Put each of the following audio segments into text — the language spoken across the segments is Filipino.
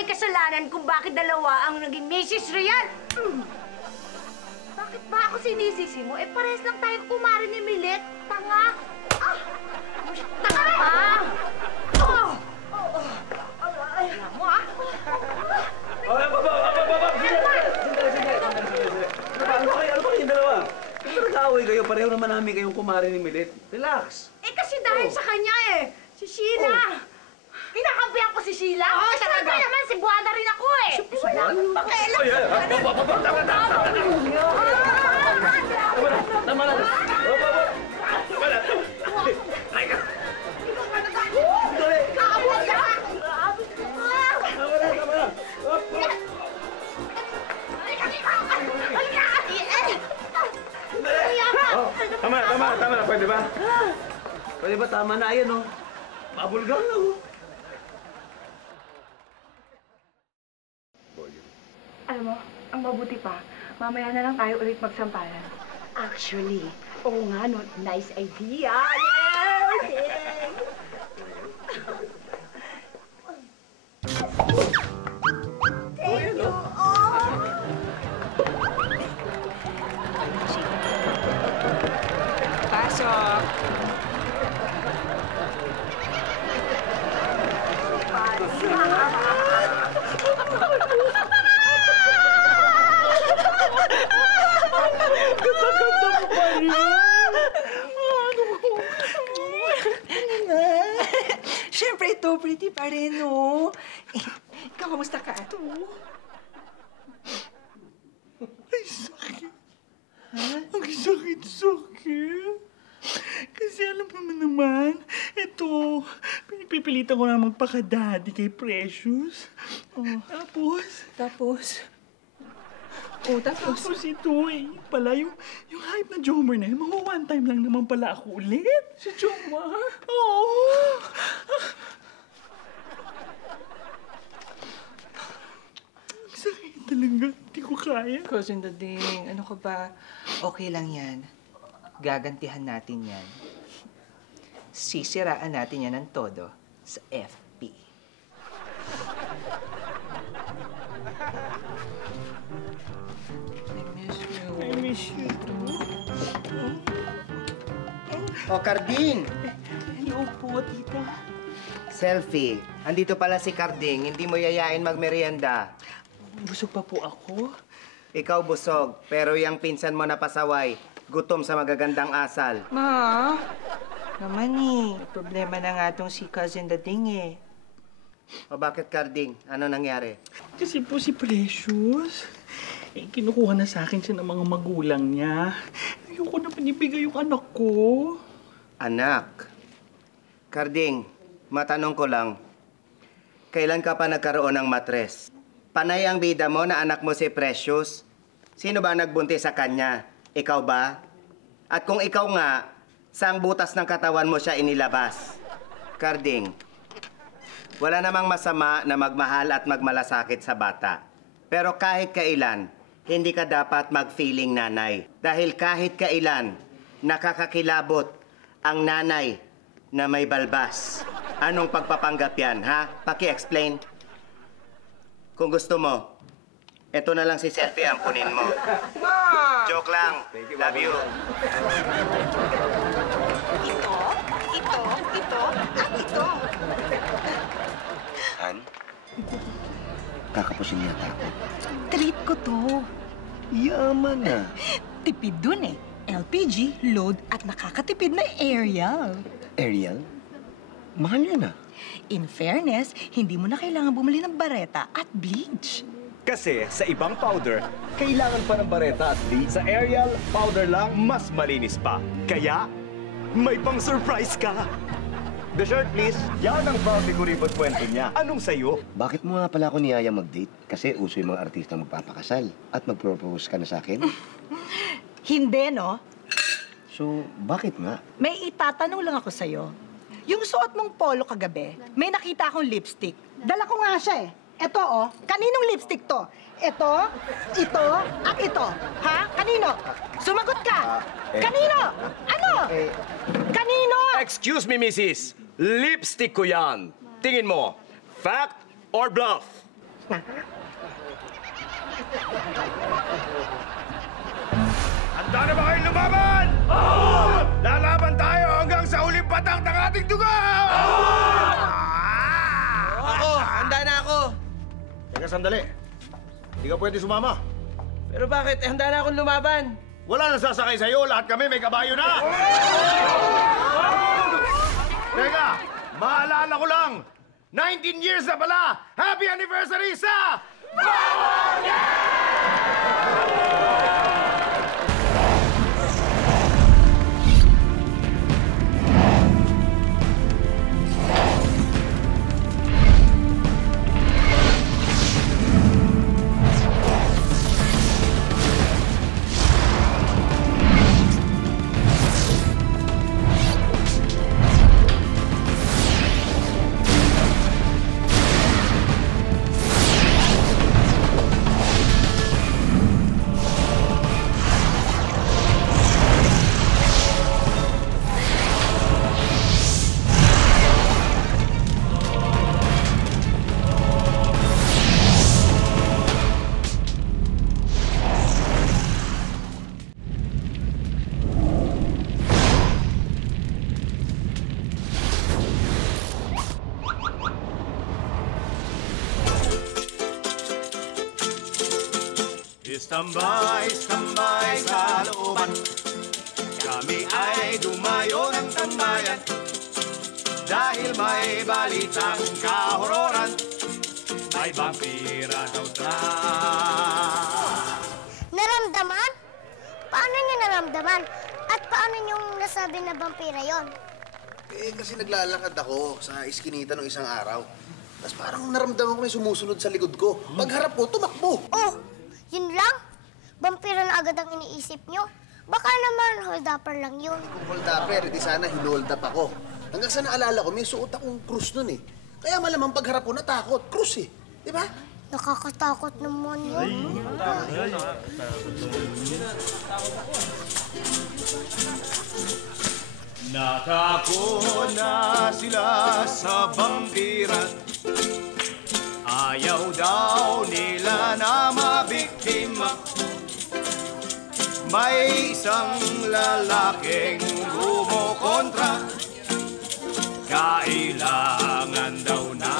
may kasalanan kung bakit dalawa ang naging Mrs. Real. Bakit ba ako sinisisi mo? Eh, pares lang tayong kumari ni Milet. Tanga! Ah! Tanga! Ah! Oh! Alam mo, ah! Ano ba kayong dalawa? Nag-aaway kayo, pareho naman namin kayong kumari ni Milet. Relax. Eh, kasi dahil sa kanya eh. Si Sheila. Kinakampihan ko si Sheila. Oo, Siyempre talaga. naman, si Buwada rin ako eh. Wala akong pakialam. Tama na. Tama na. Pwede ba? Pwede ba? Tama na. Ayan, oh. Mabulgang na, oh. Alam mo, ang mabuti pa, mamaya na lang tayo ulit magsampalan. Actually, oo nga, no, nice idea. Yes! Yes! Thank you. Pasok! Ganda-ganda mo pa rin. Siyempre, ito, pretty pa rin, no? Ikaw, kamusta ka? Ay, sakit. Ha? Ang sakit. Kasi alam mo naman, ito, pinipilitan ko na magpaka-daddy kay Precious. Oh, tapos ito eh, pala yung hype na Jomar na yun, mga one time lang naman pala ako ulit. Si Jomar? Oo. Ang sakit talaga, hindi ko kaya. Cousin Dading, ano ka ba? Okay lang yan. Gagantihan natin yan. Sisiraan natin yan ng todo sa FB. I miss you too. O, Carding! Hello po, tita. Selfie. Andito pala si Carding. Hindi mo yayain magmerienda. Busog pa po ako. Ikaw busog, pero yung pinsan mo na pasaway, gutom sa magagandang asal. Ma, naman eh. Problema na nga tong si Cousin Dading eh. O bakit, Carding? Ano nangyari? Kasi po si Precious, kinukuha na sa akin siya ng mga magulang niya. Ayoko na pinibigay yung anak ko. Anak. Carding, matanong ko lang. Kailan ka pa nagkaroon ng matres? Panay ang bida mo na anak mo si Precious. Sino ba nagbuntis sa kanya? Ikaw ba? At kung ikaw nga, saang butas ng katawan mo siya inilabas? Carding, wala namang masama na magmahal at magmalasakit sa bata. Pero kahit kailan, hindi ka dapat mag-feeling nanay. Dahil kahit kailan, nakakakilabot ang nanay na may balbas. Anong pagpapanggap yan, ha? Paki-explain. Kung gusto mo, eto na lang si selfie ang kunin mo. Joke lang. Love you. Ito. Han? Kakapusin yata ako. Treat ko to. Yaman na. Tipid dun eh. LPG, load, at nakakatipid na aerial. Ariel? Mahal yan ah. In fairness, hindi mo na kailangan bumili ng bareta at bleach. Kasi sa ibang powder, kailangan pa ng bareta at bleach. Sa Ariel, powder lang, mas malinis pa. Kaya, may pang-surprise ka. The shirt, please. Yan ang Proudly Kuripot kwento niya. Anong sayo? Bakit mo nga pala ako niyaya mag-date? Kasi uso yung mga artista magpapakasal. At mag-propose ka na sa akin? Hindi, no? So, bakit nga? May itatanong lang ako sa'yo. Yung suot mong polo kagabi, may nakita akong lipstick. Dala ko nga siya eh. Ito, oh. Kaninong lipstick to? Ito, ito, at ito. Ha? Kanino? Sumagot ka. Kanino? Ano? Kanino? Excuse me, Mrs. Lipstick ko yan. Tingin mo, fact or bluff? Handa na ba kayong lumaban? Oo! Lalaban tayo hanggang sa huling patak ng ating dugo! Ako! Handa na ako! Teka, sandali. Hindi ka pwede sumama. Pero bakit? Handa na akong lumaban. Wala nang sasakay sa'yo. Lahat kami may kabayo na. Teka, maalala ko lang. 19 years na pala. Happy anniversary sa... Tambay, tambay sa looban. Kami ay dumayo ng tambayan dahil may balitang kahororan. May vampira daw Naramdaman? Paano niyo naramdaman? At paano niyong nasabi na vampira yon? Kasi naglalakad ako sa iskinita ng isang araw. Tapos parang naramdaman ko may sumusunod sa likod ko. Pagharap ko, tumakbo. Oh, yun lang? Vampira na agad ang iniisip niyo? Baka naman hold-upper lang yun. Kung hold-upper, di sana hinold up ako. Hanggang sa naalala ko, may suot akong krus nun eh. Kaya malamang pagharap ko, natakot. Krus eh. Di ba? Nakakatakot naman yun. Natakot na sila sa vampira. Ayaw daw nila na mabiktima. May isang lalaking kumokontra. Kailangan daw na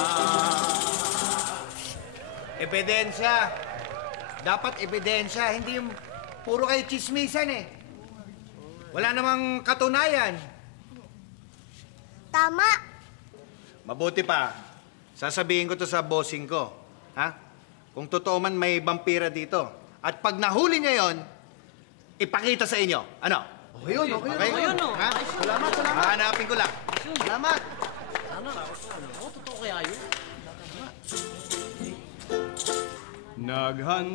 Ebidensya. Dapat ebidensya, hindi yung puro kayo chismisan eh. Wala namang katunayan. Tama. Mabuti pa, sasabihin ko to sa bossing ko. Ha? Kung totoo man may vampira dito. At pag nahuli niya yon, ipakita sa inyo. Ano? Okay yun, okay yun. Okay yun, no? Ha? Salamat, salamat. Hahanapin ko lang. Salamat.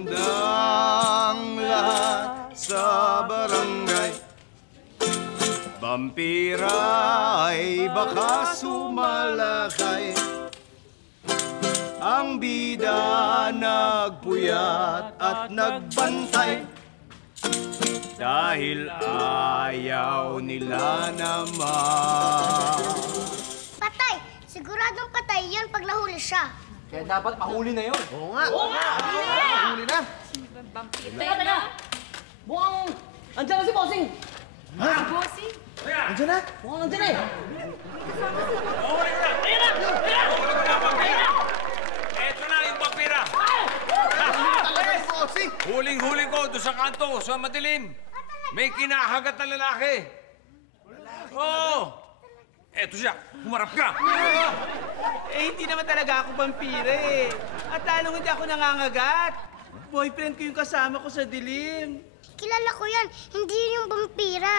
Naghandang lahat sa barangay. Vampira ay baka sumalakay. Ang bida nagpuyat at nagbantay dahil ayaw nila naman. Patay. Siguradong patay yan pag nahuli siya. Kaya dapat mahuli na yun. Oo nga. Oo nga. Mahuli na. Teka. Mukhang... Andiyan na si Bossing! Ha? Bossing? Andiyan na? Mukhang andiyan eh! Eto na yung vampira! Huling-huling ko doon sa kanto, sa madilim. May kinahagat na lalaki. Oo! Eto siya, humarap ka! Hindi naman talaga ako vampira eh. At lalong hindi ako nangangagat. Boyfriend ko yung kasama ko sa dilim. Kilala ko yan. Hindi yun yung vampira.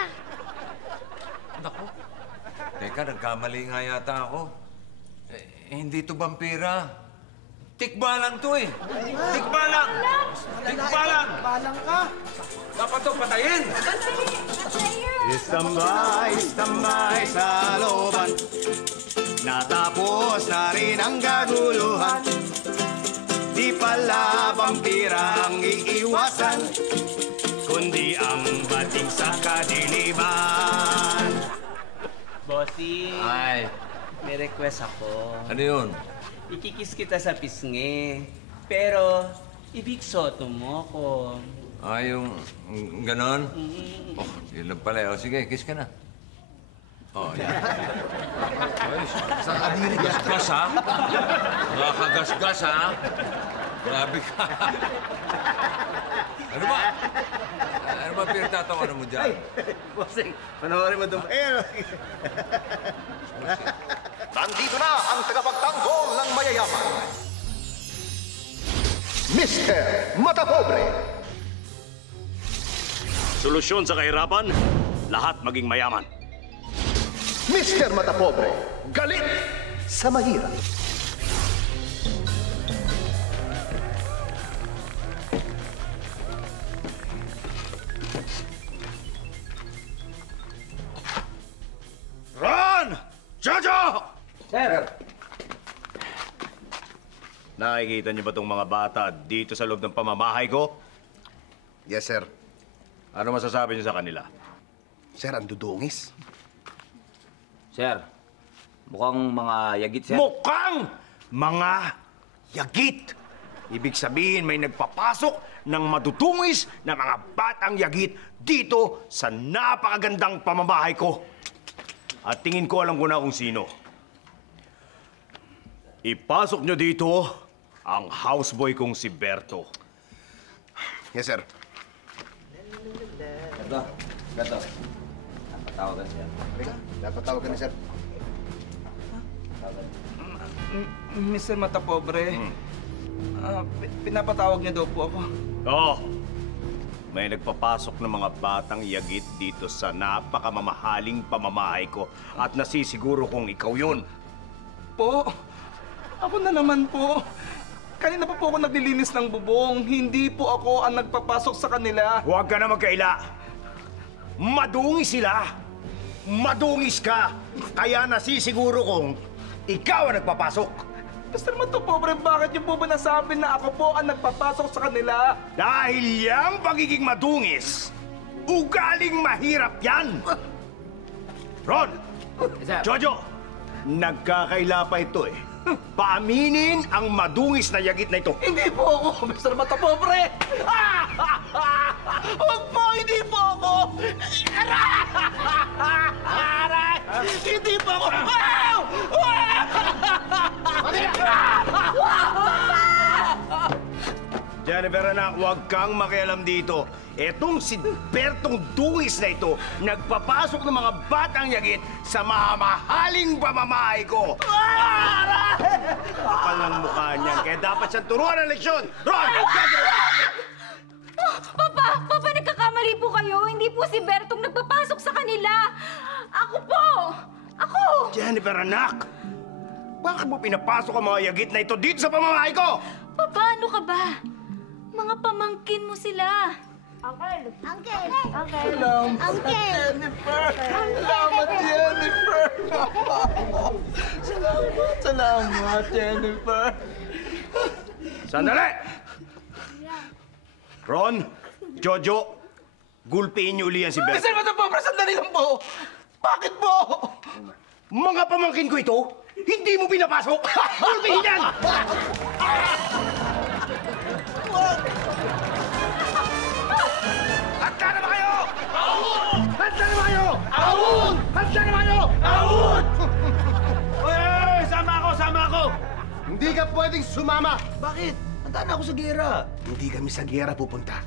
Naku. Teka, nagkamali nga yata ako. Hindi to vampira. Tikbalang to eh. Tikbalang! Tikbalang! Balang ka. Dapat to patayin! Istambay, istambay sa looban. Natapos na rin ang gaguluhan. Di pala vampira ang iiwasan, kundi ang bating sa kadiliman. Bossy, Ay, may request ako. ano yun? Ikikis kita sa pisngi. Pero, ibig soto mo ako. Ah, yung ganon? Oh, yun lang pala. O, sige, kiss ka na. Oh, yan. Ayos. Sa kadiri ka. Gasgas, ha? Nakakagasgas, ha? Grabe ka. Ano ba? Ano ba pinagtatawanan mo dyan? Bossing, panoorin mo doon. Nandito na ang tagapagtanggol ng mayayaman. Mr. Matapobre. Solusyon sa kahirapan, lahat maging mayaman. Mr. Matapobre. Galit sa mahirap. Ron! Jojo! Sir! Nakikita niyo ba itong mga bata dito sa loob ng pamamahay ko? Yes, sir. Ano masasabi niyo sa kanila? Sir, ang dudungis. Sir, mukhang mga yagit, sir. Mukhang mga yagit! Ibig sabihin may nagpapasok ng madudungis na mga batang yagit dito sa napakagandang pamamahay ko. At tingin ko alam ko na kung sino. Ipasok niyo dito ang houseboy kong si Berto. Yes, sir. Gato. Napatawagan, sir. Halika, dapat tawagan ni sir. Mr. Matapobre, pinapatawag niyo daw po ako. Oo. May nagpapasok ng mga batang yagit dito sa napakamamahaling pamamahay ko at nasisiguro kong ikaw yun. Po, ako na naman po. Kanina pa po ako naglilinis ng bubong. Hindi po ako ang nagpapasok sa kanila. Huwag ka na magkaila. Madungis sila. Madungis ka. Kaya nasisiguro kong ikaw ang nagpapasok. Mr. Matapobre, bakit niyo po ba nasabi na ako po ang nagpapasok sa kanila? Dahil yang pagiging madungis, ugaling mahirap yan. Ron! Sir. Jojo! Nagkakaila pa ito eh. Paaminin ang madungis na yagit na ito. Hindi po ako, Mr. Matapobre! Huwag po, hindi po ako! Aray! Hindi po ako! Jennifer, anak, huwag kang makialam dito. Etong si Bertong dungis na ito, nagpapasok ng mga batang yagit sa mamahaling pamamahay ko. Kapal ng mukha niyan, kaya dapat siyang turuan ng leksyon. Ron! Papa, nagkakamali po kayo. Hindi po si Bertong nagpapasok sa kanila. Ako po! Ako! Jennifer, anak! Bakit mo pinapasok ang mga yagit na ito dito sa pamamahay ko? Papa, ano ka ba? Mga pamangkin mo sila. Uncle! Jennifer! Salamat, Jennifer! Salamat, Jennifer! Sandali! Ron, Jojo, gulpiin niyo uli yan si Berto. Mr. Matapobre, sandali lang po! Bakit po? Mga pamangkin ko ito, hindi mo pinapasok! Gulpihin yan! Handa na ba kayo? Ahun! Handa na ba kayo? Ahun! Handa na ba kayo? Ahun! Uy! Sama ako! Hindi ka pwedeng sumama. Bakit? Handa na ako sa gera. Hindi kami sa giyera pupunta.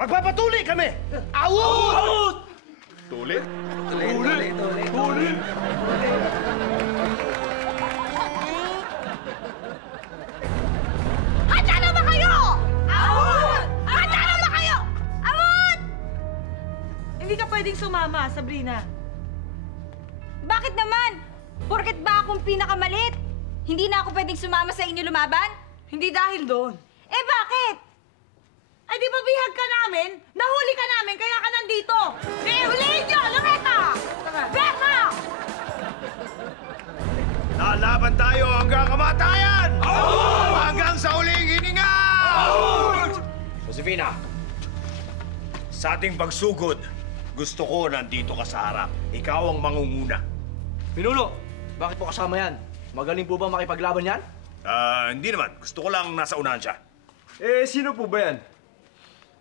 Magpapatuloy kami! Awon! Ahun! Tuloy? Tuloy! Handa na ba kayo? Awon! Handa na ba kayo? Awon! Hindi ka pwedeng sumama, Sabrina. Bakit naman? Porket ba akong pinakamalit? Hindi na ako pwedeng sumama sa inyo lumaban? Hindi dahil doon. Eh bakit? Ay, di ba bihag ka namin? Nahuli ka namin, kaya ka nandito. Eh, huliin niyo! Loretta! Becca! Lalaban tayo hanggang kamatayan! Ahun! Hanggang sa huling hininga! Ahun! Josefina, sa ating pagsugod, gusto ko nandito ka sa harap. Ikaw ang mangunguna. Pinuno, bakit po kasama yan? Magaling po ba makipaglaban yan? Hindi naman. Gusto ko lang nasa unahan siya. Eh, sino po ba yan?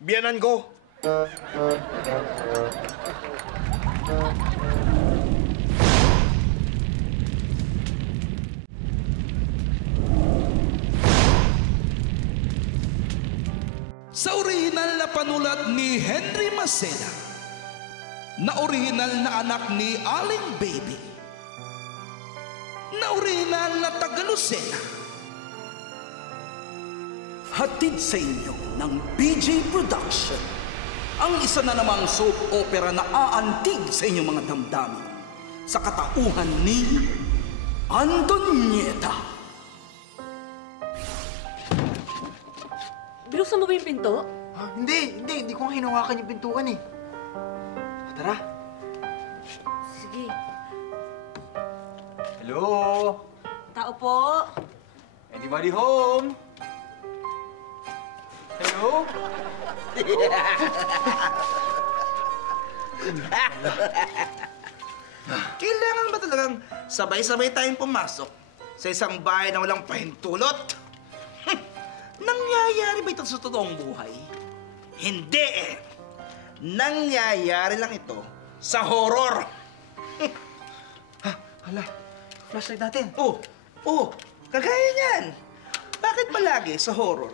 Biyanan ko. Sa orihinal na panulat ni Henry Maceda, na orihinal na anak ni Aling Baby, na orihinal na taga Lucena, hatid sa inyo ng BJ Production, ang isa na namang soap opera na aantig sa inyong mga damdamin sa katauhan ni Antonieta. Binuksan mo ba yung pinto? Hindi ko hinawakan yung pintuan eh. Tara. Sige. Hello? Tao po. Anybody home? Hello? Kailangan ba talagang sabay-sabay tayong pumasok sa isang bahay na walang pahintulot? Nangyayari ba ito sa totoong buhay? Hindi eh. Nangyayari lang ito sa horror. Hala, flashlight natin. Kagaya niyan. Bakit palagi sa horror,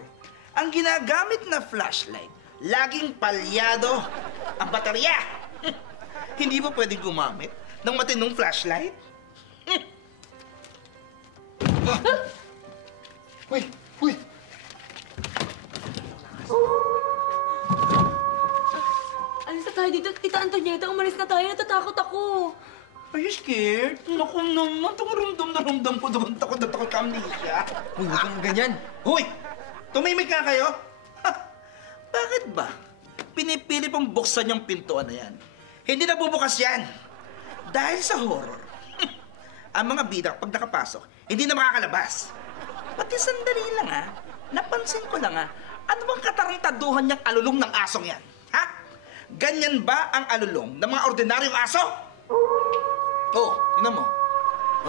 ang ginagamit na flashlight, laging palyado ang baterya? Hindi ba pwedeng gumamit ng matinong flashlight? Uy! Alis na tayo dito. Tita Antonieta, umalis na tayo. Natatakot ako. Are you scared? Naku naman, tumarumdam na rumdam ko doon. Takot na takot ka amnesia. Uy, huwag kang ganyan. Hoy! Tumimik ka kayo? Ha! Bakit ba? Pinipili pang buksan yung pintuan na yan. Hindi na bubukas yan. Dahil sa horror, ang mga bida pag nakapasok, hindi na makakalabas. Pati sandali lang ha, napansin ko lang ha, ano bang katarantaduhan niyang alulong ng asong yan? Ha? Ganyan ba ang alulong ng mga ordinaryong aso? Tingnan mo.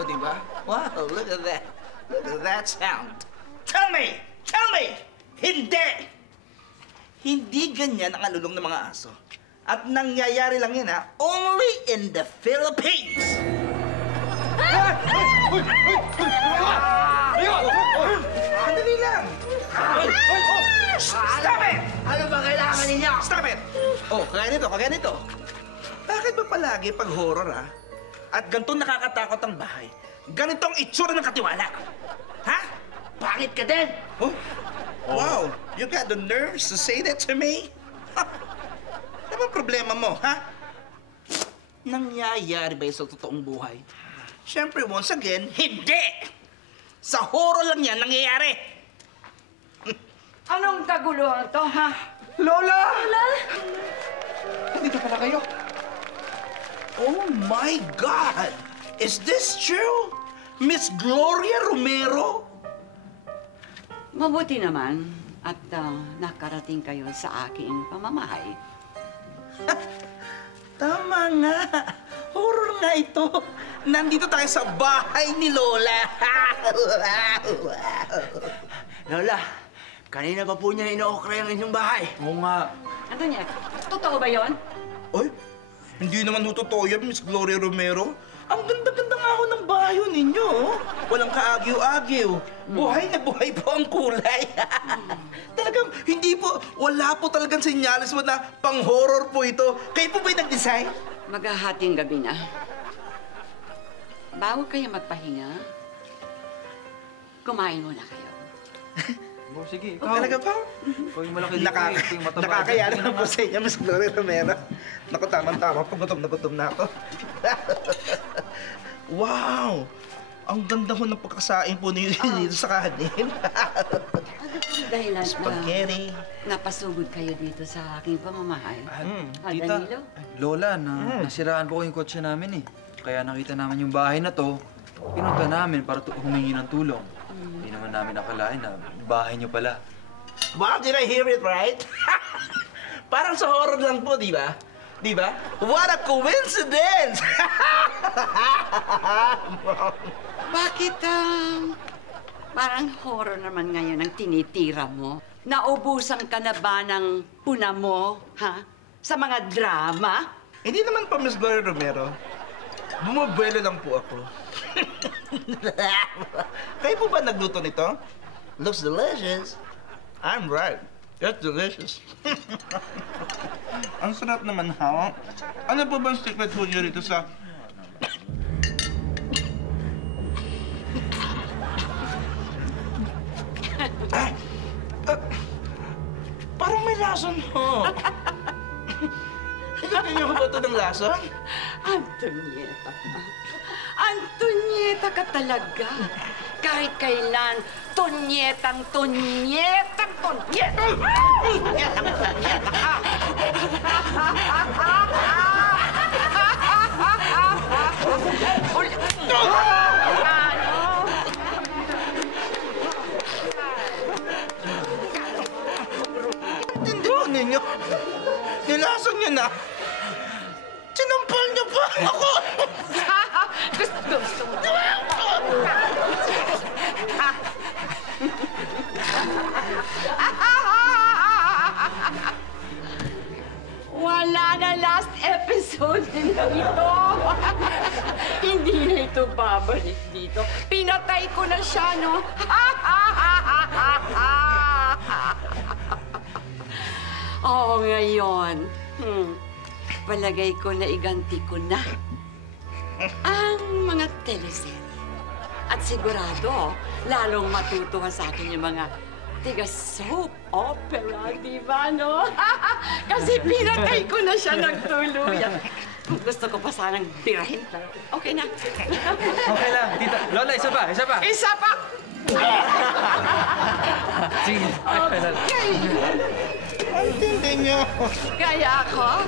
Di ba? Wow, look at that. Look at that sound. Tell me! Hindi! Hindi ganyan ang alulong ng mga aso. At nangyayari lang yan ha, only in the Philippines! Sandali lang! Stop it! Ano ba kailangan ninyo? Stop it! Kagaya nito. Bakit ba palagi pag horror at ganitong nakakatakot ang bahay, ganitong itsura ng katiwala? Ha? Pangit ka din! Wow! You got the nerves to say that to me? Ano ba problema mo, ha? Nangyayari ba sa totoong buhay? Siyempre, once again, hindi! Sa horror lang yan nangyayari! Anong kaguluhan to, ha? Lola! Lola? Nandito pala kayo. Oh my God! Is this true? Miss Gloria Romero? Mabuti naman at nakarating kayo sa aking pamamahay. Tama nga. Horror nga ito. Nandito tayo sa bahay ni Lola. Lola, kanina pa po niya ino-okray ang inyong bahay. Oo nga. Ano niya? Totoo ba yon? Oy, hindi naman totoo yan, Miss Gloria Romero. Ang ganda-ganda nga ho ng bahay ninyo. Walang kaagyo-agyo. Buhay na buhay po ang kulay. Talagang wala po talagang senyalis mo na pang-horror po ito. Kayo po ba'y nag-design? Maghahating gabi na. Bago kayo magpahinga, kumain muna kayo. Sige, ikaw. Talaga pa? Ikaw yung malaki dito. Nakakaya naman po sa inyo, Miss Gloria Romero. Naku, tama-tama po. Gutom na ako. Wow! Ang ganda ho ng pagkasain po niyo dito sa kanin. Dahilan Spaghetti. Napasugod kayo dito sa aking pamamahay. Tita, Danilo? Lola, nasiraan po yung kotse namin eh. Kaya nakita namin yung bahay na to, pinunta namin para humingi ng tulong. Hindi naman namin nakalain na bahay niyo pala. Wow, did I hear it right? Parang sa horror lang po, di ba? Di ba? What a coincidence! Bakit Parang horror naman ngayon ang tinitira mo. Naubusan ka na ba ng puna mo, ha? Sa mga drama? Hindi naman pa, Miss Gloria Romero. Bumubuelo lang po ako. Kayo po ba nagluto nito? Looks delicious. I'm right. That's delicious. Ang sarap naman, ha? Ano po ba ang secret food nyo rito sa... Parang may lason ho. Hinagyan niyo ko ba ito ng lason? Antonieta. Antonieta ka talaga. Kahit kailan, tonyetang ka. Hindi mo ninyo. Nilason niyo na. Sinampal niyo pa ako. Gusto mo. Wala na last episode na ito. Hindi na ito babalik dito. Pinatay ko na siya, no? Oo, ngayon. Palagay ko na iganti ko na ang mga teleserye. At sigurado, lalong matutuwa sa akin yung mga tiga-soap opera, di ba, no? Kasi pinatay ko na siya nagtuluyan. Gusto ko pa sanang birahin. Okay na. Okay lang, tita. Lola, isa pa, isa pa. Isa pa! Sige. Okay. Hindi niyo. Kaya ako,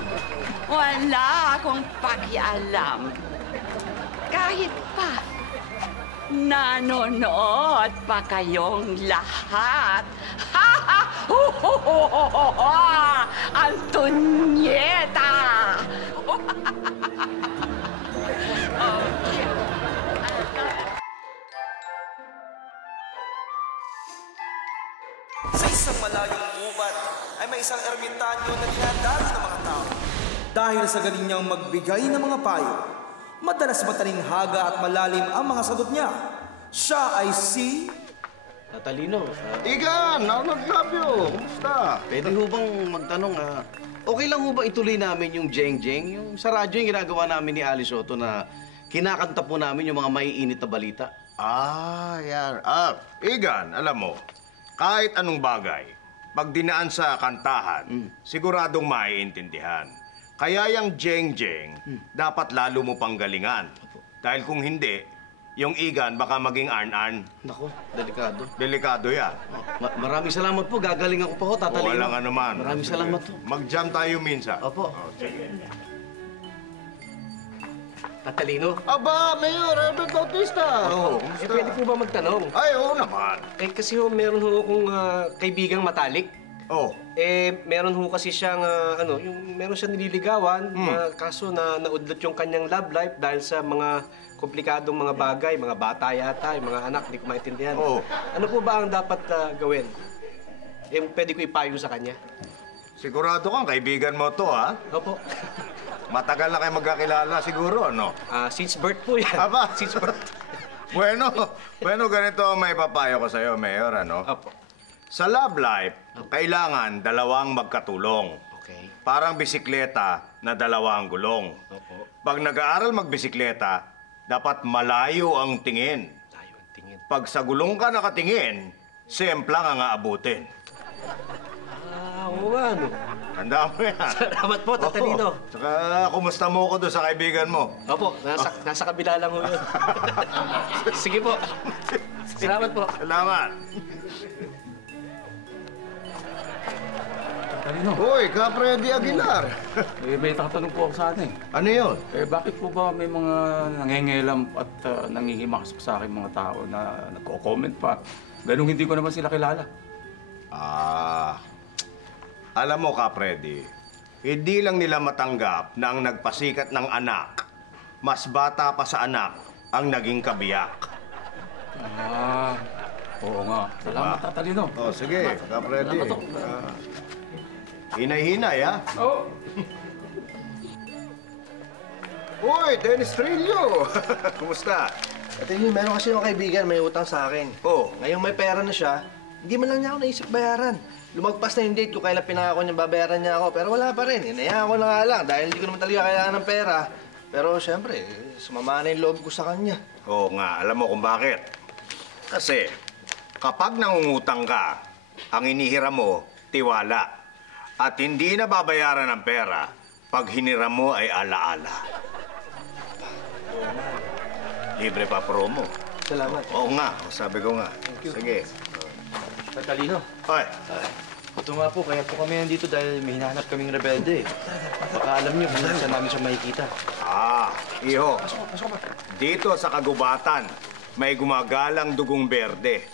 wala akong pakialam. Kahit pa, nanonood pa kayong lahat. Antonieta! Sa isang malayong gubat ay may isang ermitanyo na dinadalo ng mga tao. Dahil sa galing niyang magbigay ng mga payo, madalas matalinghaga at malalim ang mga sagot niya. Siya ay si... Natalino. Igan! Arnold Flavio! Kumusta? Pwede ho bang magtanong, okay lang ho ba ituloy namin yung Jeng Jeng? Yung sa radyo yung ginagawa namin ni Ali Soto na kinakanta po namin yung mga maiinit na balita? Yan. Igan, alam mo, kahit anong bagay, pag dinaan sa kantahan, siguradong maiintindihan. Kaya yung Jeng Jeng, dapat lalo mo pang galingan. Dahil kung hindi, yung Igan baka maging arn-arn. Nako, delikado. Delikado yan. Maraming salamat po. Gagaling ako pa ho, Tatalino. Walang anuman. Maraming salamat po. Mag-jam tayo minsan. Opo. Tatalino? Aba, Mayor Herbert Bautista. Oo, pwede po ba magtanong? Ay, oo naman. Kasi meron ho akong kaibigang matalik. Oh. Meron ho kasi siyang, meron siyang nililigawan, kaso naudlot yung kanyang love life dahil sa mga komplikadong mga bagay, mga bata yata, yung mga anak, hindi ko maintindihan. Oh. Ano po ba ang dapat gawin? Pwede ko ipayo sa kanya. Sigurado kang kaibigan mo to, ha? Opo. Matagal na kayo magkakilala siguro, ano? Since birth po yan. Aba? Since birth. Bueno, ganito may papayo ko sa'yo, Mayor, ano? Opo. Sa love life, kailangan dalawang magkatulong. Okay. Parang bisikleta na dalawang gulong. Opo. Pag nag-aaral magbisikleta, dapat malayo ang tingin. Malayo ang tingin. Pag sa gulong ka nakatingin, semplang ang aabutin. Oo nga, no? Tandaan mo yan. Salamat po, Tatalino. Saka, kumusta mo ko doon sa kaibigan mo? Opo, nasa kabila lang ho yun. Sige po. Salamat po. Salamat. Tatalino. Hoy, Kapre Di Aguilar. May tatanong po ako sa atin. Ano yun? Bakit po ba may mga nangengelam at nangihimasok sa akin mga tao na nagko-comment pa? Ganun hindi ko naman sila kilala. Alam mo, Kapredi, hindi lang nila matanggap na ang nagpasikat ng anak, mas bata pa sa anak ang naging kabiyak. Oo nga. Salamat, Tatalino. Oh, sige. Kapredi. Hinay-hinay, ha? Oo. Uy, Dennis Trillo! Kumusta? At yun, meron kasi yung kaibigan, may utang sa akin. Oh. Ngayon may pera na siya, hindi man lang niya ako naisip bayaran. Lumagpas na yung date ko, kailan pinangako niya babayaran niya ako, pero wala pa rin. Inayaan ko na nga lang, dahil hindi ko naman talaga kailangan ng pera. Pero siyempre, sumama na yung loob ko sa kanya. Oo nga, alam mo kung bakit. Kasi, kapag nangungutang ka, ang inihiram mo, tiwala. At hindi na babayaran ng pera, pag hiniram mo ay alaala. Libre pa promo. Salamat. Oo nga, sabi ko nga. Sige. Tatalino. Hoy. Ito nga po, kaya po kami nandito dahil may hinahanap kaming rebelde. Baka alam niyo kung saan namin siya makikita. Iho. Dito sa kagubatan, may gumagalang dugong berde.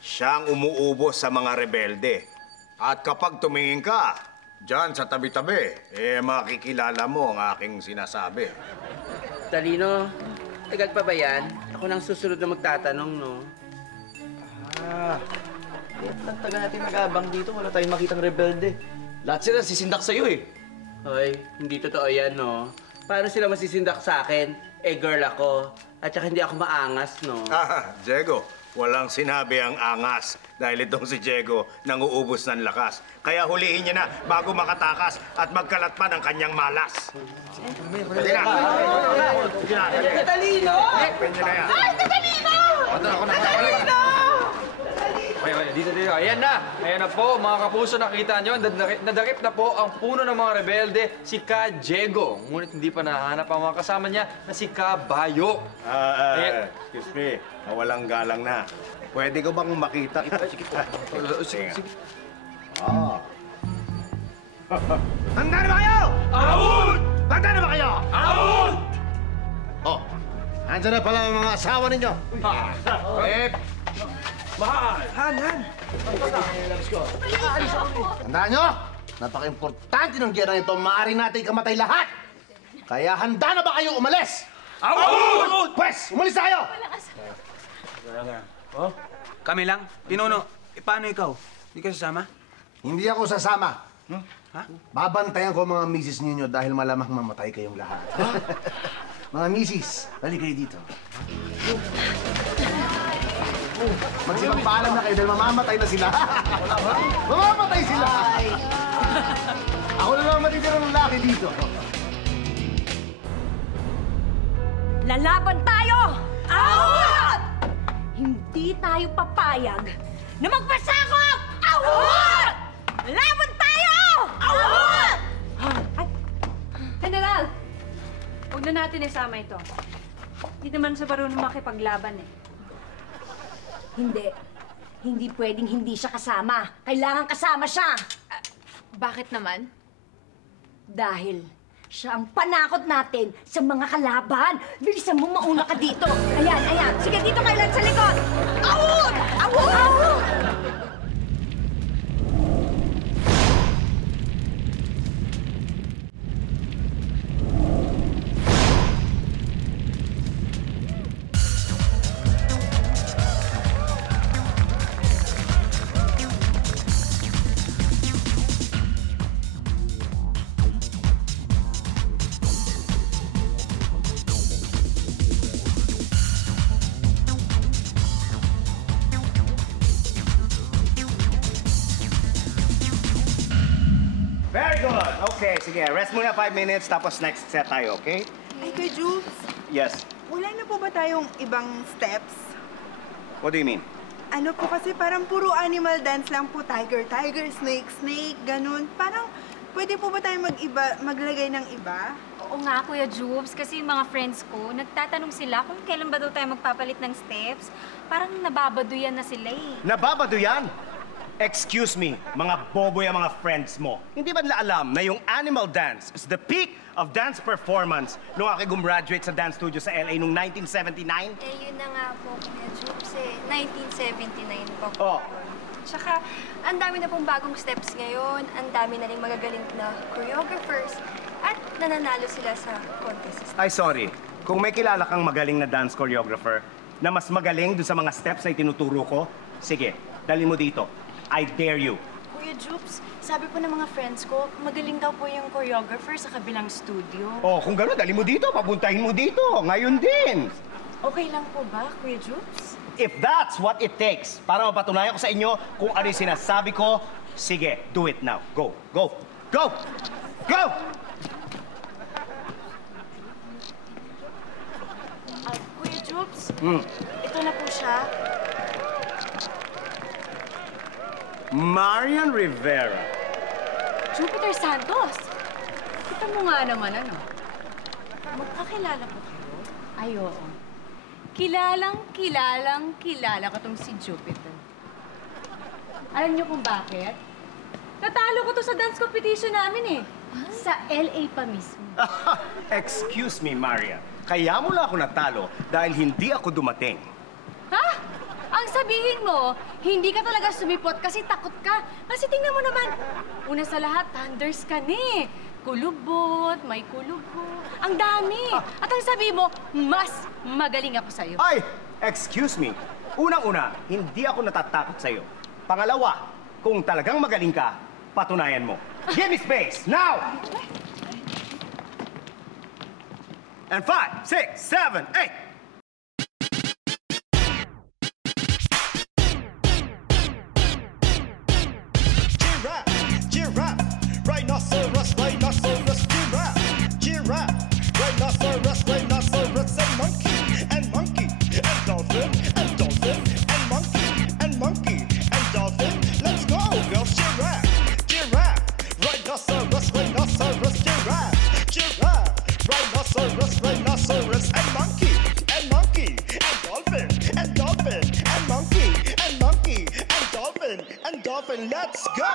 Siyang umuubos sa mga rebelde. At kapag tumingin ka, dyan sa tabi-tabi, makikilala mo ang aking sinasabi. Talino, tagal pa ba yan? Ako nang susunod na magtatanong, no? Ang taga natin nag-abang dito, wala tayong makitang rebelde. Lahat sila sisindak sa'yo eh. Hoy, hindi totoo yan, no? Paano sila masisindak sa akin? Girl ako. At saka hindi ako maangas, no? Diego, walang sinabi ang angas dahil itong si Diego nanguubos ng lakas. Kaya hulihin niya na bago makatakas at magkalat pa ng kanyang malas. Tatalino! Ay, Tatalino! Tatalino! Dito. Ayan na po, mga kapuso, nakita nyo. Nadakip na po ang puno ng mga rebelde, si Ka Diego. Ngunit hindi pa nahanap ang mga kasama niya na si Ka Bayo. Excuse me, walang galang na. Pwede ko bang makita? Sige. Handa na ba kayo? Aun! Handa na ba kayo? Aun! Oh, andyan na pala ang mga asawa ninyo. Mahal! Han! Tandaan nyo, napaka-importante ng giyera nito. Maaari natin ikamatay lahat. Kaya handa na ba kayo umalis? Aun! Pwes, umalis na kayo! Oh? Kami lang? Pinuno, paano ikaw? Hindi ka sasama? Hindi ako sasama. Babantayan ko mga misis ninyo dahil malamang mamatay kayong lahat. Mga misis, balik kayo dito. Magsipagpaalam na kayo dahil mamamatay na sila. Mamamatay sila! Ako na lang matitirang lalaki dito. Lalaban tayo! Awat! Hindi tayo papayag na magpasakop! Awat! Laban tayo! Awat! Ay, General! Huwag na natin isama ito. Hindi naman sa marunong makipaglaban eh. Hindi. Hindi pwedeng hindi siya kasama. Kailangan kasama siya. Bakit naman? Dahil siya ang panakot natin sa mga kalaban. Bilisan mo, mauna ka dito. Ayan. Sige, dito kayo lang sa likod. Awun! Awun! Very good. Okay, sige. Rest muna 5 minutes, tapos next set tayo, okay? Ay, Kuya Jubes, Yes. wala na po ba tayong ibang steps? What do you mean? Ano po kasi parang puro animal dance lang po. Tiger, snake, ganun. Parang pwede po ba tayong maglagay ng iba? Oo nga, Kuya Jubes, kasi yung mga friends ko, nagtatanong sila kung kailan ba daw tayo magpapalit ng steps. Parang nababaduyan na sila eh. Nababado yan? Excuse me, mga bobo yung mga friends mo. Hindi ba nila alam na yung animal dance is the peak of dance performance nung ako gumraduate sa dance studio sa LA noong 1979? Yun na nga po, Kuya Jubes, 1979 pa po. Oh. Tsaka, ang dami na pong bagong steps ngayon, ang dami na rin magagaling na choreographers, at nananalo sila sa contest. Ay, sorry. Kung may kilala kang magaling na dance choreographer na mas magaling dun sa mga steps na itinuturo ko, Sige, dali mo dito. I dare you. Kuya Jupes, sabi po ng mga friends ko, magaling daw po yung choreographer sa kabilang studio. Oh, kung gano'n, dali mo dito. Papuntahin mo dito. Ngayon din. Okay lang po ba, Kuya Jupes? If that's what it takes para mapatunayan ko sa inyo kung ano yung sinasabi ko, sige, do it now. Go, go, go, go! Kuya Jupes, Hmm. ito na po siya. Marian Rivera. Jupiter Santos! Kita mo nga naman, ano? Magkakilala po kayo? Ay, oo. Kilala ko tong si Jupiter. Alam niyo kung bakit? Natalo ko to sa dance competition namin eh. Sa LA pa mismo. Excuse me, Marian. Kaya mo lang ako natalo dahil hindi ako dumating. Ha? Ang sabihin mo, hindi ka talaga sumipot kasi takot ka. Kasi tingnan mo naman, una sa lahat, thunders ka ni. Kulubot, may kulubot. Ang dami. At ang sabihin mo, mas magaling ako sa'yo. Ay! Excuse me. Unang-una, hindi ako natatakot sa'yo. Pangalawa, kung talagang magaling ka, patunayan mo. Give me space, now! And 5, 6, 7, 8! Rhinoceros, rhinoceros, giraffe, giraffe, rhinoceros, rhinoceros, and monkey, and monkey, and dolphin, and dolphin, and monkey, and monkey, and dolphin. Let's go, girls, giraffe, giraffe, rhinoceros, rhinoceros, giraffe, giraffe, rhinoceros, rhinoceros, and monkey, and monkey, and dolphin, and dolphin, and monkey, and monkey, and dolphin, and dolphin. Let's go.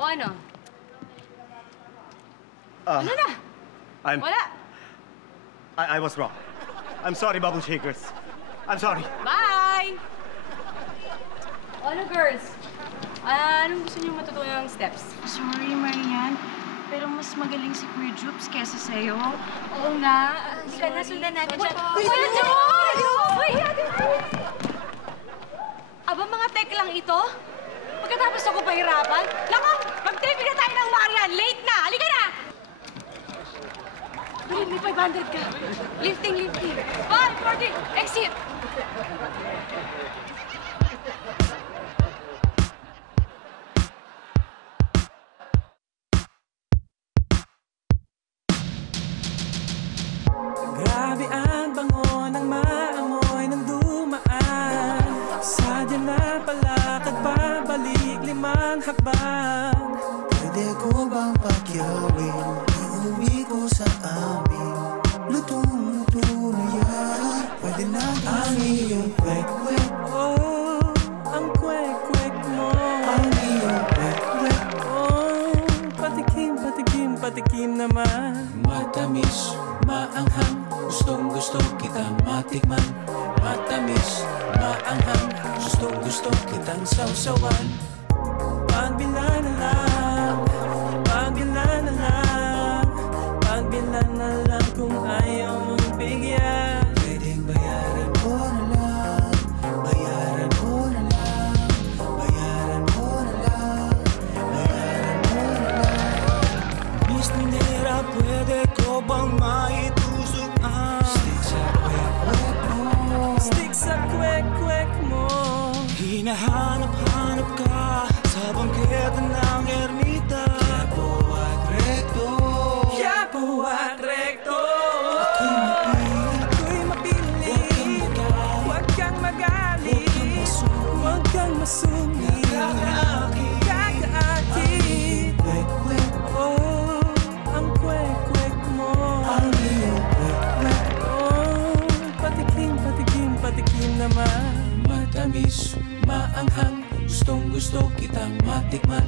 O ano? Ano na? Wala. I was wrong. I'm sorry, Bubble Shakers. I'm sorry. Bye! O ano, girls? Anong gusto niyo matutunan ng steps? Sorry, Marian. Pero mas magaling si Kuya Jupes kesa sa'yo. Oo nga. Hindi ka na, sundan natin siya. Kuya Jupes! Uy! Aba, mga tek lang ito? Pagkatapos ako pahirapan? Lako! Mag-tripping na tayo ng Marian! Late na! Halika na! May 500 ka. Lifting, lifting. 140! Exit! Grabe ang bango ng maamoy ng dumaan. Sadya na palakad pabalik 5 hakbang. Pwede ko bang pakyawin? Iuwi ko sa amin. Lutong-luto na yan. Pwede na ang iyong kwek-kwek. Oh, ang kwek-kwek mo. Ang iyong kwek-kwek. Oh, patikim naman. Matamis, maanghang. Gustong-gusto kitang matikman. Matamis, maanghang. Gustong-gusto kitang sausawan. Pagbila na lang, pagbila na lang, pagbila na lang kung ayaw mong bigyan. Pwedeng bayaran ko na lang, bayaran ko na lang, bayaran ko na lang, bayaran ko na lang. Miss Ninera, pwede ko bang maitusok ang stick sa kwek-kwek mo? Stick sa kwek-kwek mo. Hinahanap-hanap ka sa bangketa ng ermita. Quiapo at Recto, Quiapo at Recto. Ako'y mapili, Huwag kang magalit, huwag kang masungit, kakaakit. kwek-kwek. Gustong-gusto kitang matikman,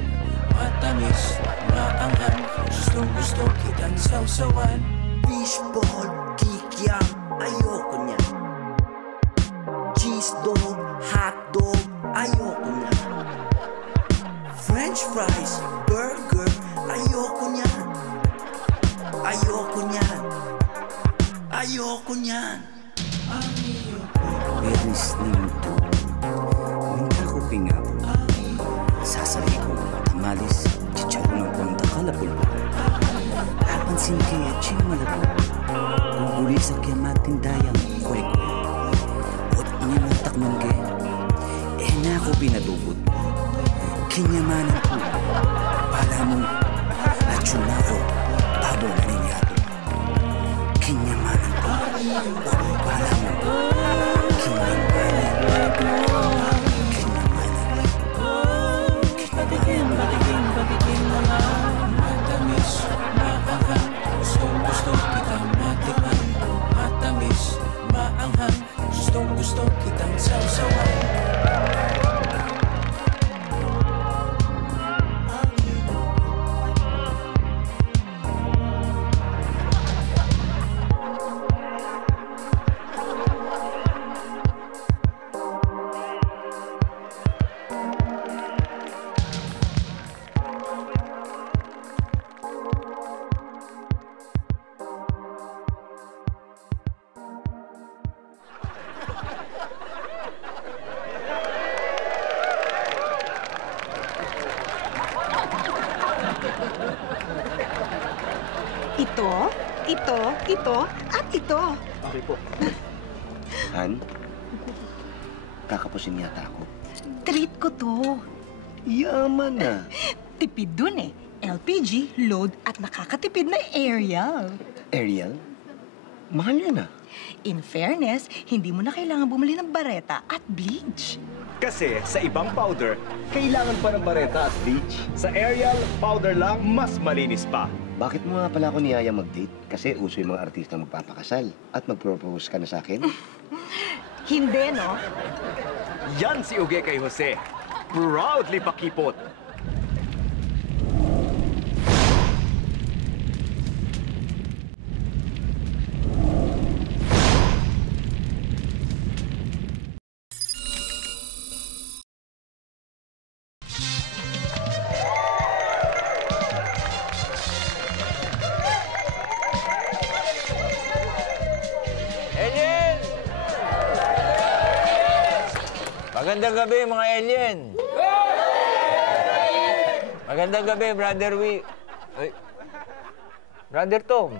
matamis, maanghang. Gustong-gusto kitang sausawan. Fishball, kikiam, ayoko niya. Cheese dog, hot dog, ayoko niya. French fries, burger, ayoko niya. Ayoko niya. Ayoko niya. Bernis nito, minta ko pingapon. Sasabi ko, tamalis, chicharon ng punta kalapulpo. Napansin kaya ching malabo, guguli sa kiamating dayang kwek-kwek. At niya ng takmang ke, na ako pinadubot. Kinyamanan ko, pala mo, at yun ako, babo na ninyato. Kinyamanan ko, pala mo, Gustong-gusto kitang matikman, matamis, maanghang. Gustong-gusto kitang sausawan. Ito, at ito. Okay po. Han, kakapusin yata ako. Treat ko to. Yaman na. Tipid dun eh. LPG, load, at nakakatipid na Ariel. Ariel? Mahal yan ah. In fairness, hindi mo na kailangan bumili ng bareta at bleach. Kasi sa ibang powder, kailangan pa ng bareta at bleach. Sa Ariel, powder lang, mas malinis pa. Bakit mo nga pala ako niyaya mag-date? Kasi uso yung mga artista magpapakasal. At mag-propose ka na sa akin? Hindi, no? Yan si Uge kay Jose. Proudly pakipot. Magandang gabi, mga alien! Magandang gabi, Brother Ay, Brother Tom,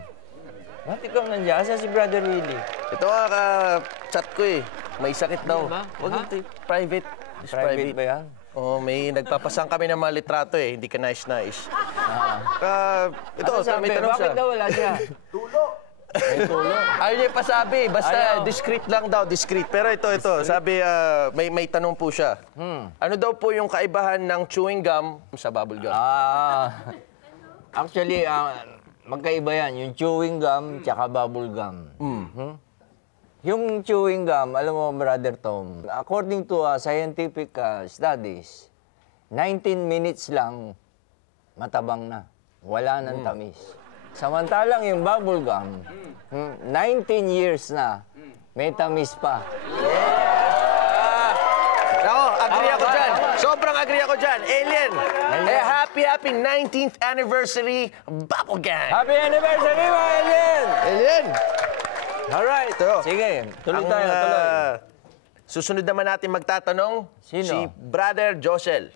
bakit kang nandiyan? Asa si Brother Willie? Ito nga, ka-chat ko eh. May sakit daw. Huwag ito, private. Private ba yan? Oo, may nagpapasang kami ng mga litrato eh. Hindi ka nice-nice. Ito, Ano sabi? may tanong siya. Bakit daw wala siya? May tulong. Ayaw niya pasabi. Basta discreet lang daw, discreet. Pero ito. Sabi, may tanong po siya. Ano daw po yung kaibahan ng chewing gum sa bubble gum? Actually, magkaiba yan. Yung chewing gum tsaka bubble gum. Yung chewing gum, alam mo, Brother Tom, according to scientific studies, 19 minutes lang, matabang na. Wala nang tamis. Samantalang yung bubble gum, 19 years na, may tamis pa. Ako, agree ako dyan. Sobrang agree ako dyan. Alien, happy 19th anniversary Bubble Gang. Happy anniversary, mga alien! Alien! Alright, sige, tuloy tayo, tuloy. Susunod naman natin magtatanong, Sino? si Brother Josel.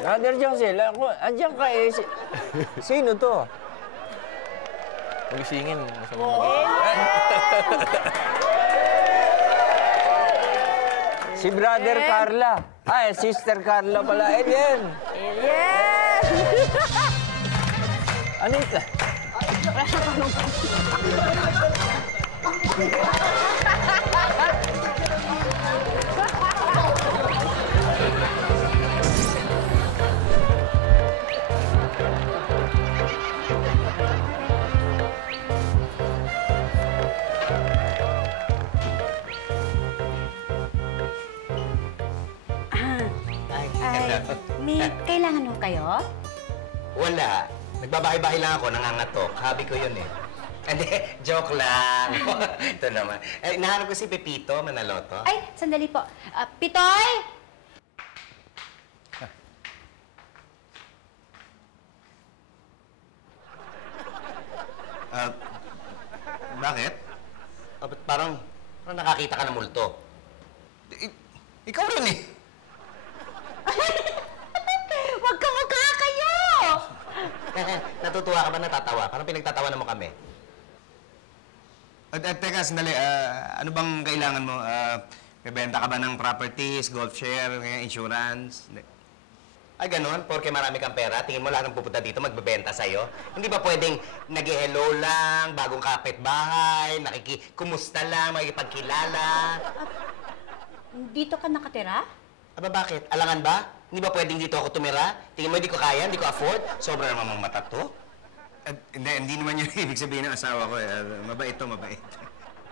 Brother Josel, andiyan ka eh. Sino to? Magisingin. Si Brother Carla. Ay, Sister Carla pala. Alien! Alien! Ano ito? May kailangan mo kayo? Wala. Nagbabahay-bahay lang ako, nangangatok. Hobby ko yun eh. Hindi, joke lang. Ito naman. Nahanap ko si Pepito, Manaloto. Ay, sandali po. Pitoy! Bakit? Ba't parang nakakita ka ng multo? Ikaw rin eh. Huwag ka magkakayo! Natutuwa ka ba, natatawa? Parang pinagtatawanan mo kami. Teka, sandali. Ano bang kailangan mo? Bebenta ka ba ng properties, golf share, insurance? Ay, ganun? Porke marami kang pera, tingin mo lahat ng pupunta dito magbebenta sa'yo? Hindi ba pwedeng nag-hello lang, bagong kapitbahay, kumusta lang, makikipagkilala? Dito ka nakatira? Aba, bakit? Alangan ba? Hindi ba pwedeng dito ako tumira? Tingin mo hindi ko kaya, hindi ko afford? Sobra naman mata to. Hindi naman yun ibig sabihin ng asawa ko. Mabait to, mabait.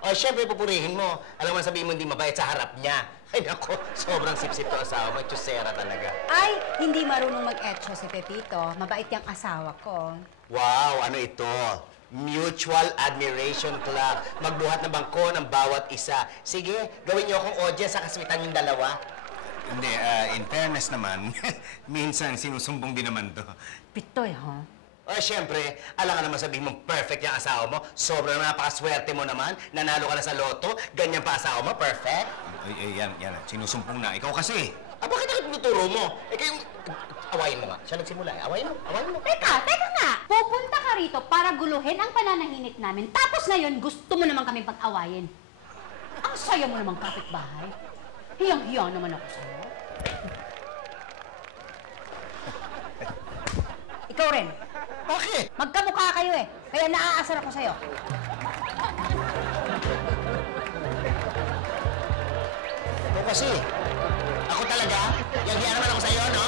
O, syempre, pupurihin mo. Alam mo, sabihin mo hindi mabait sa harap niya. Ay, nako, sobrang sip-sip to asawa mo. Tsusera talaga. Ay, hindi marunong mag-etcho si Pepito. Mabait yung asawa ko. Wow, ano ito? Mutual Admiration Club. Magbuhat ng bangko ng bawat isa. Sige, gawin niyo akong audience sa kaswitan yung dalawa. Hindi, in fairness naman, minsan sinusumbong din naman to. Pitoy, ha? O, syempre, alam ka naman sabihin mong perfect yung asawa mo. Sobrang napakaswerte mo naman. Nanalo ka na sa loto. Ganyan pa asawa mo, perfect. Yan. Sinusumpong na. Ikaw kasi. Bakit ako tinuturo mo? Kayong... Awayin mo nga. Siya nagsimula eh. Awayin mo. Teka nga! Pupunta ka rito para guluhin ang pananahinip namin. Tapos ngayon, gusto mo naman kaming pag-awayin. Ang saya mo namang kapitbahay. Hiyang-hiya naman ako sa'yo. Ikaw rin. Bakit? Magkamukha kayo eh. Kaya naaasar ako sa'yo. Ikaw kasi. Ako talaga. Hiyang-hiya naman ako sa'yo, no?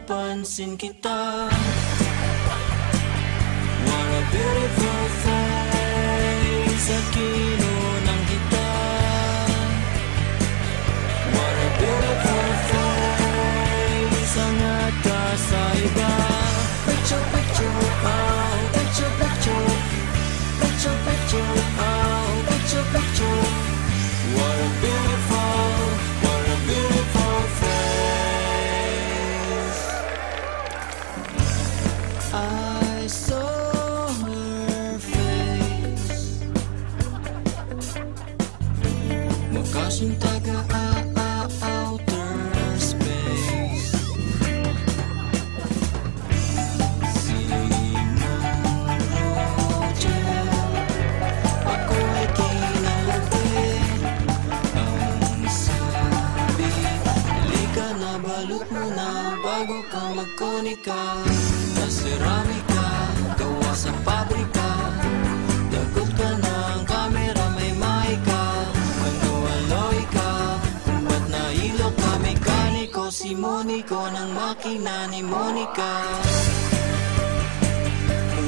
Napansin kita. What a beautiful face. Sa kinunang kita. What a beautiful face. Angat ka sa iba. Picture, picture, oh. Picture, picture. Picture, picture, oh. Picture, picture. What a beautiful, what a beautiful face. I saw her face. Makasing taga outer space. Simon Roger, ako ay kinalati. Ang sabi, halika na, balot mo na bago ka magkonika. Ceramika, gawa sa pabrika. Lagot ka ng kamera, may maika. Ano aloy ka, kung ba't nahilo ka, mekaniko si Monico ng makina ni Monica.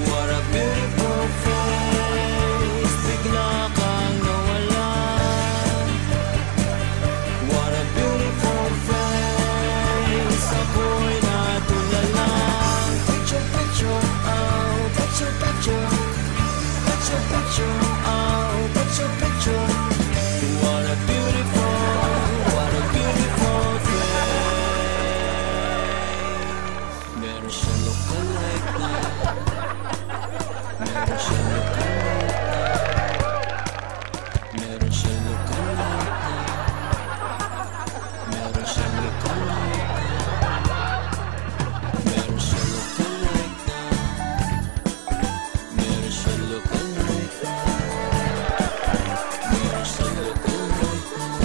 What a beautiful face, bigla kang nawala. What a beautiful face, ako'y natulala. Picture, picture, oh, picture, picture. Picture, picture, oh, picture, picture. What a beautiful face. Meron siyang lookalike na. Meron siyang lookalike na. Meron siyang lookalike na. Meron siyang lookalike na. Meron siyang lookalike na. Meron siyang lookalike na. Meron siyang lookalike na.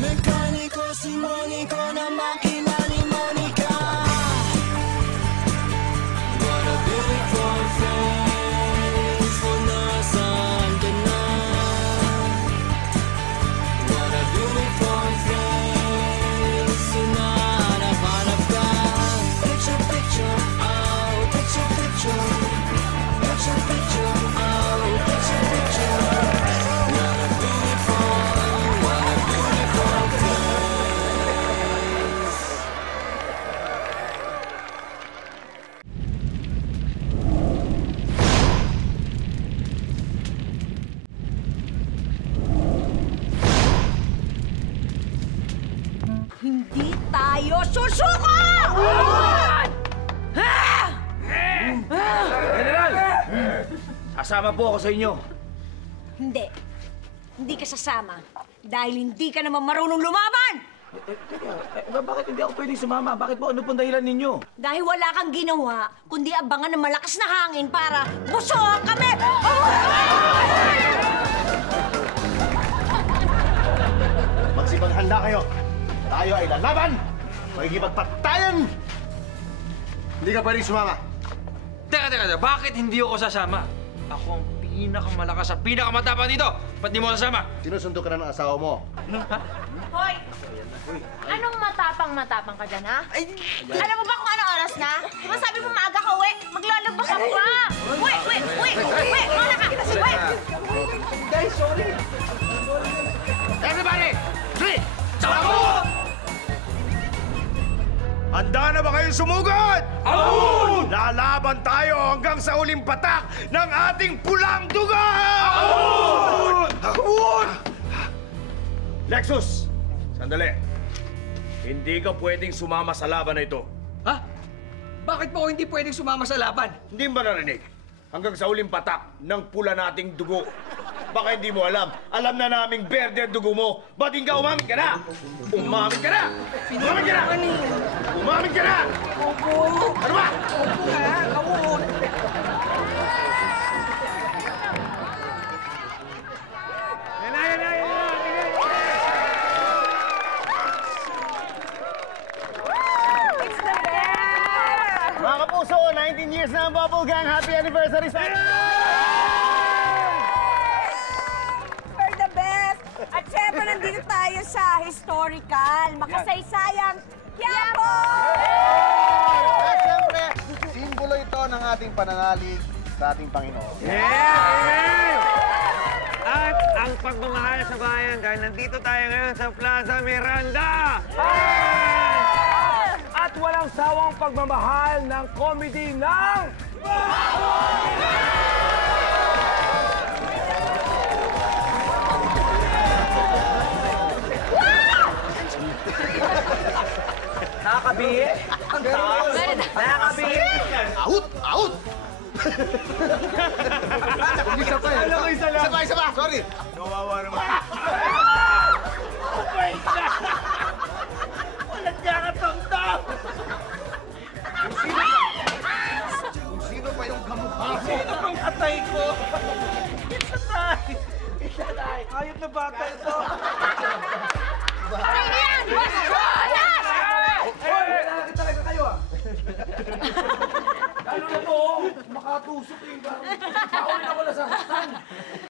Mekaniko si Monico na makina ni Monica. What a beautiful face, kung nasaan ka na. What a beautiful face, hinahanap-hanap ka. Picture, picture, oh, picture, picture. Picture, picture, oh, picture, picture. What a beautiful face. Hindi tayo susuko! General! Sasama po ako sa inyo. Hindi. Hindi ka sasama. Dahil hindi ka naman marunong lumaban! Bakit hindi ako pwedeng sumama? Bakit po? Ano pong dahilan ninyo? Dahil wala kang ginawa, kundi abangan ng malakas na hangin para busohan kami! Magsipaghanda kayo. Tayo ay lalaban. Magigipagpatayan. Hindi ka pwedeng sumama. Teka. Bakit hindi ako sasama? Ako ang pinakamalakas at pinakamatapang dito. Ba't di mo sasama? Sinusundo ka na ng asawa mo. Hoy! Anong matapang-matapang ka dyan, ha? Alam mo ba kung ano oras na? Di ba sabi mo maaga ka uwi? Maglalabas ka pa! Uy! Mana ka! Uy! Guys, sorry. Everybody, three, sabot! Handa na ba kayong sumugod? Aun! Lalaban tayo hanggang sa huling patak ng ating pulang dugo! Aun! Aun! Lexus, sandali. Hindi ka pwedeng sumama sa laban na ito. Ha? Bakit po ako hindi pwedeng sumama sa laban? Hindi ba narinig? Hanggang sa huling patak ng pula nating dugo. Baka hindi mo alam. Alam na naming berde ang dugo mo. Ba't hindi ka umamin ka na? Umamin ka na! Umamin ka na! Umamin ka na! Opo! Ano ba? Opo nga! Opo! It's the best! Mga kapuso, 19 years na ang Bubble Gang. Happy anniversary sa For the best! At syempre, nandito tayo sa historical, makasaysayang Quiapo! At syempre, simbolo ito ng ating pananalig sa ating Panginoon. At ang pagmamahal sa bayan dahil nandito tayo ngayon sa Plaza Miranda. At walang sawang pagmamahal ng comedy ng... Nakakabihi! Ang taas! Nakakabihi! Out! Out! Isa pa eh. Alam ko, isa lang. Isa pa! Sorry! Kawawa naman. Oh my God! Walang nakatang-tang! Kung sino pa yung kamukha mo? Sino pang atay ko? Itatay! Itatay! Ayot na bata ito! Ay, yan! Bastos! Lalaki talaga kayo ah! Lalo na to, makatusok eh. Bawal ako nasasaktan.